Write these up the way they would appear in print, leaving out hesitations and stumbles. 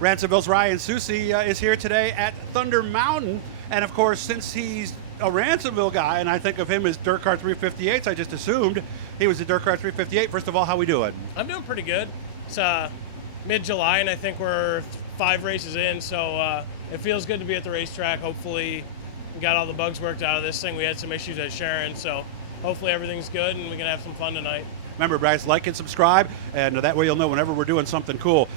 Ransomville's Ryan Susice is here today at Thunder Mountain. And of course, since he's a Ransomville guy, and I think of him as Dirt Car 358s, I just assumed he was a Dirt Car 358. First of all, how we doing? I'm doing pretty good. It's mid-July, and I think we're 5 races in, so it feels good to be at the racetrack. Hopefully, we got all the bugs worked out of this thing. We had some issues at Sharon, so hopefully everything's good, and we can have some fun tonight. Remember, guys, like and subscribe, and that way you'll know whenever we're doing something cool.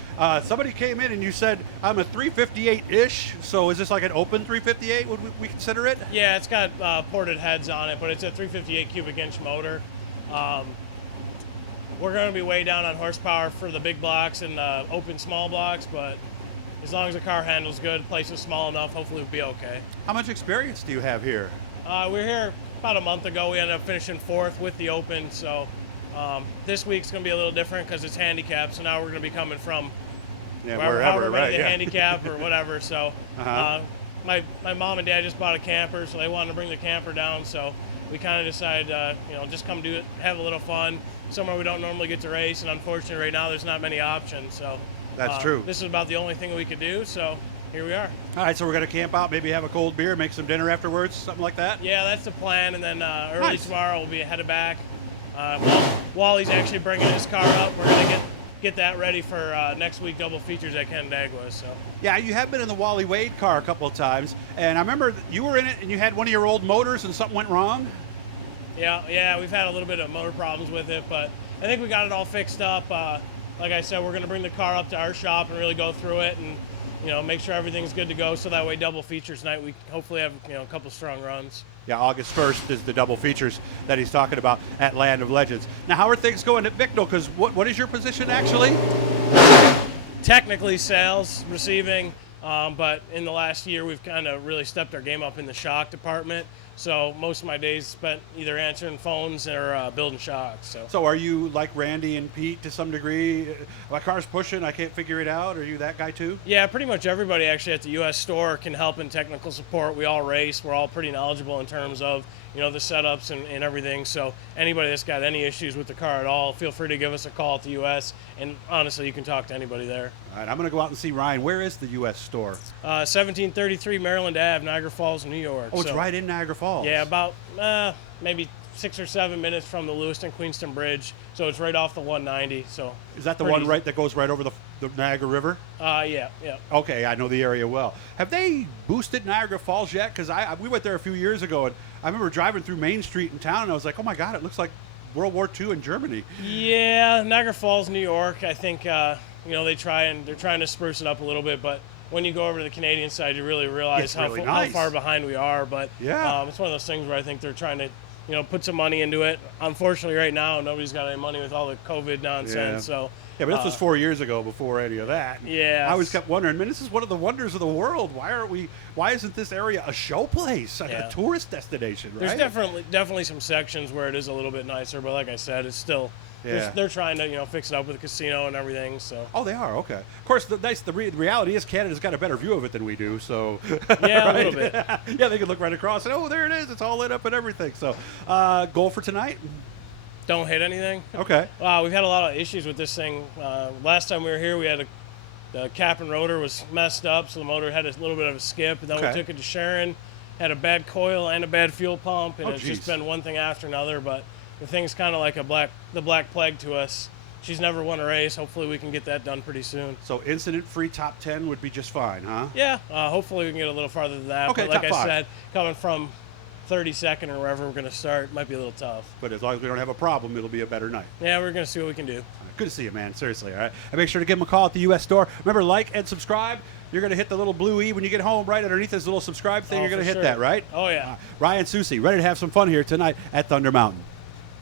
Somebody came in and you said, I'm a 358-ish, so is this like an open 358? Would we consider it? Yeah, it's got ported heads on it, but it's a 358 cubic inch motor. We're going to be way down on horsepower for the big blocks and open small blocks, but as long as the car handles good, the place is small enough, hopefully we'll be okay. How much experience do you have here? We're here about a month ago. We ended up finishing 4th with the open, so this week's going to be a little different because it's handicapped, so now we're going to be coming from wherever right, the yeah. handicap or whatever. So my mom and dad just bought a camper, so they wanted to bring the camper down, so we kind of decided, just come do it, have a little fun, somewhere we don't normally get to race, and unfortunately right now there's not many options. So That's true. This is about the only thing we could do, so here we are. All right, so we're going to camp out, maybe have a cold beer, make some dinner afterwards, something like that? Yeah, that's the plan, and then early Nice. tomorrow we'll be headed back. Wally's actually bringing his car up. We're going to get that ready for next week double features at Canandaigua. So. Yeah, you have been in the Wally Wade car a couple of times, and I remember you were in it and you had one of your old motors and something went wrong? Yeah, we've had a little bit of motor problems with it, but I think we got it all fixed up. Like I said, we're going to bring the car up to our shop and really go through it and make sure everything's good to go, so that way double features night we hopefully have a couple strong runs. Yeah, August 1st is the double features that he's talking about at Land of Legends. Now, how are things going at Bicknell? Because what is your position actually? Technically sales, receiving, but in the last year we've kind of really stepped our game up in the shock department. So most of my days spent either answering phones or building shocks. So are you like Randy and Pete to some degree? My car's pushing, I can't figure it out. Are you that guy too? Yeah, pretty much everybody actually at the U.S. store can help in technical support. We all race. We're all pretty knowledgeable in terms of the setups and everything. So anybody that's got any issues with the car at all, feel free to give us a call at the U.S. And honestly, you can talk to anybody there. All right, I'm going to go out and see Ryan. Where is the U.S. store? 1733 Maryland Ave, Niagara Falls, New York. Oh, it's right in Niagara Falls. Yeah, about maybe 6 or 7 minutes from the Lewiston-Queenston Bridge, so it's right off the 190. So is that the one easy. right that goes right over the Niagara River? Yeah. Okay, I know the area well. Have they boosted Niagara Falls yet? Because we went there a few years ago, and I remember driving through Main Street in town, and I was like, oh my God, it looks like World War II in Germany. Yeah, Niagara Falls, New York. I think they're trying to spruce it up a little bit, but when you go over to the Canadian side, you really realize how far behind we are. But yeah, it's one of those things where I think they're trying to put some money into it. Unfortunately, right now nobody's got any money with all the COVID nonsense. Yeah. So yeah, but this was 4 years ago before any of that. Yeah, I always kept wondering, man, this is one of the wonders of the world. Why isn't this area a show place, like a tourist destination? Right? There's definitely some sections where it is a little bit nicer, but like I said, it's still. Yeah. They're trying to fix it up with the casino and everything. So. Oh, they are, okay. Of course, the reality is Canada's got a better view of it than we do. So yeah, right? a little bit. Yeah, they can look right across and there it is. It's all lit up and everything. So, goal for tonight? Don't hit anything. Okay. We've had a lot of issues with this thing. Last time we were here, we had the cap and rotor was messed up, so the motor had a little bit of a skip. And then we took it to Sharon, had a bad coil and a bad fuel pump, and it's just been one thing after another. But the thing's kind of like the black plague to us. She's never won a race. Hopefully we can get that done pretty soon. So incident-free top 10 would be just fine, huh? Yeah. Hopefully we can get a little farther than that. Okay, but like top 5. I said, coming from 32nd or wherever we're going to start might be a little tough. But as long as we don't have a problem, it'll be a better night. Yeah, we're going to see what we can do. Good to see you, man. Seriously, all right? And make sure to give him a call at the U.S. store. Remember, like and subscribe. You're going to hit the little blue E when you get home, right underneath this little subscribe thing. You're going to hit that, right? Oh, yeah. Ryan Susice, ready to have some fun here tonight at Thunder Mountain.